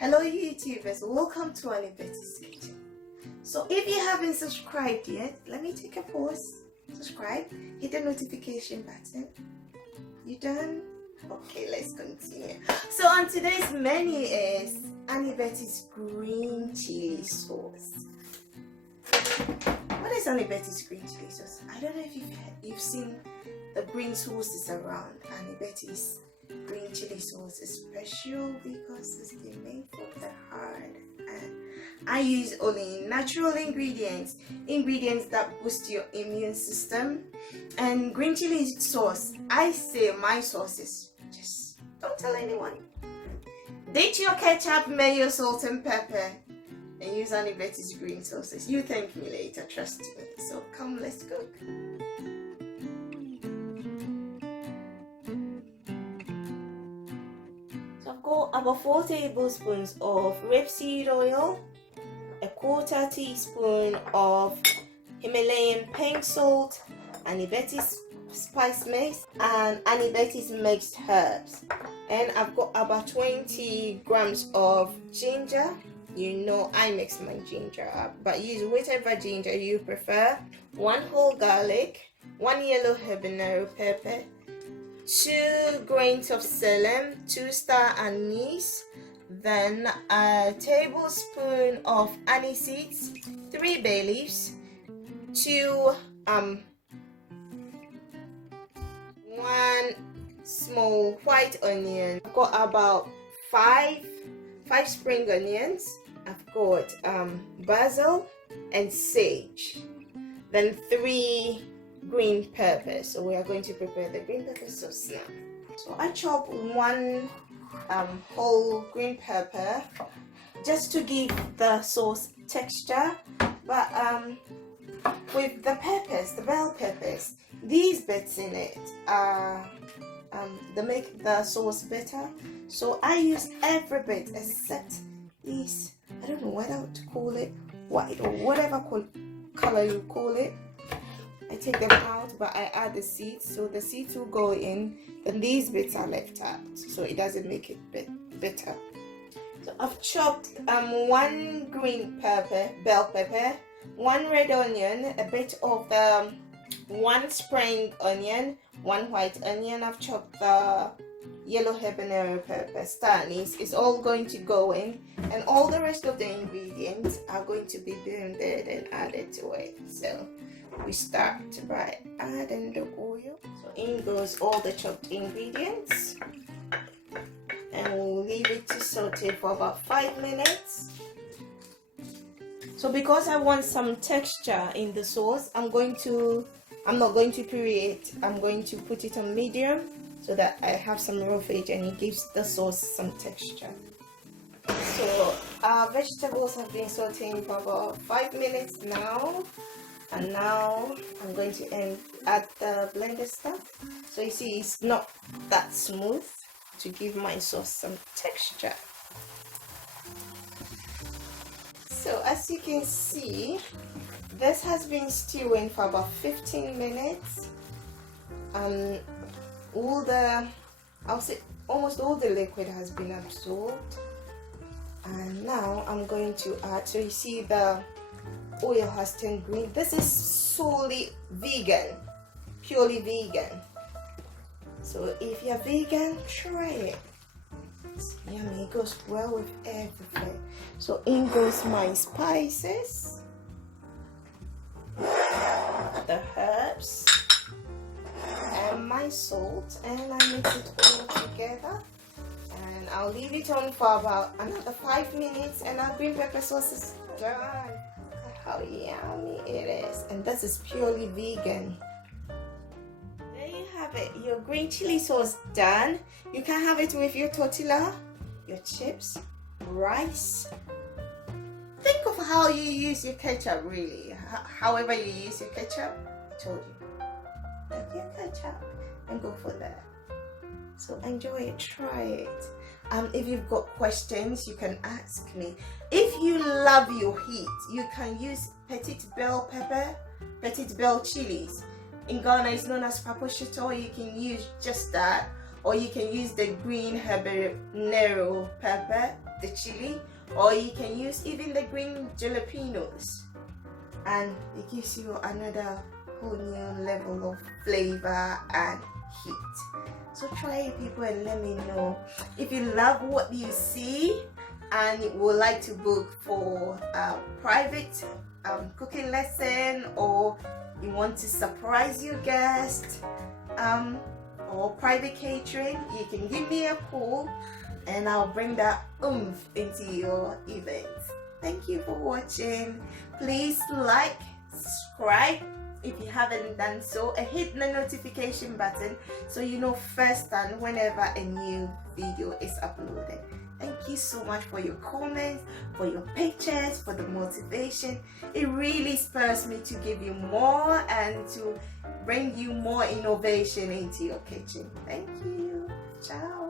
Hello YouTubers, welcome to AnneBetty's Kitchen. So if you haven't subscribed yet, let me take a pause. Subscribe, hit the notification button. You done? Okay, let's continue. So on today's menu is AnneBetty's green chili sauce. What is AnneBetty's green chili sauce? I don't know if you've seen the green sauces around. AnneBetty's green chili sauce is special because it's been made from the heart, and I use only natural ingredients that boost your immune system. And green chili sauce, I say my sauce is just, don't tell anyone. Ditch your ketchup, mayo, salt and pepper and use AnneBetty's green sauces. You thank me later, trust me. So come, let's cook. I've got about 4 tablespoons of rapeseed oil, a 1/4 teaspoon of Himalayan pink salt, AnneBetty's spice mix, and AnneBetty's mixed herbs. And I've got about 20 grams of ginger. You know I mix my ginger up, but use whatever ginger you prefer. 1 whole garlic, 1 yellow habanero pepper, 2 grains of celery, 2 star anise, then a tablespoon of anise seeds, 3 bay leaves, 1 small white onion. I've got about 5 spring onions. I've got basil and sage, then 3 green peppers. So we are going to prepare the green pepper sauce now. So I chop 1 whole green pepper just to give the sauce texture, but with the peppers, the bell peppers, these bits in it they make the sauce better. So I use every bit except these, I don't know whether to call it white or whatever color you call it. I take them out, but I add the seeds, so the seeds will go in, and these bits are left out, so it doesn't make it bitter. So I've chopped 1 green pepper, bell pepper, 1 red onion, a bit of the 1 spring onion, 1 white onion. I've chopped the yellow habanero pepper, star anise. It's all going to go in, and all the rest of the ingredients are going to be blended and added to it. So we start by adding the oil. So in goes all the chopped ingredients, and we'll leave it to saute for about 5 minutes. So because I want some texture in the sauce, I'm not going to puree it. I'm going to put it on medium so that I have some roughage and it gives the sauce some texture. So our vegetables have been sauteing for about 5 minutes now. And now I'm going to add the blended stuff. So you see, it's not that smooth, to give my sauce some texture. So as you can see, this has been stewing for about 15 minutes. I'll say almost all the liquid has been absorbed. And now I'm going to add, so you see the oil has turned green. This is solely vegan, purely vegan. So if you're vegan, try it. It's yummy, it goes well with everything. So in goes my spices, the herbs, and my salt, and I mix it all together. And I'll leave it on for about another 5 minutes, and our green pepper sauce is done. How yummy it is, and this is purely vegan. There you have it, your green chili sauce done. You can have it with your tortilla, your chips, rice. Think of how you use your ketchup, really. However you use your ketchup, I told you. Take your ketchup and go for that. So enjoy it, try it. If you've got questions, you can ask me. If you love your heat, you can use petite bell pepper, petite bell chilies. In Ghana, it's known as paposhito. You can use just that, or you can use the green habanero pepper. the chili, or you can use even the green jalapenos, and it gives you another whole new level of flavor and heat. So try it, people, and let me know if you love what you see and you would like to book for a private cooking lesson, or you want to surprise your guest, or private catering. You can give me a call and I'll bring that oomph into your event. Thank you for watching. Please like, subscribe if you haven't done so, and hit the notification button so you know first and whenever a new video is uploaded. Thank you so much for your comments, for your pictures, for the motivation. It really spurs me to give you more and to bring you more innovation into your kitchen. Thank you. Ciao.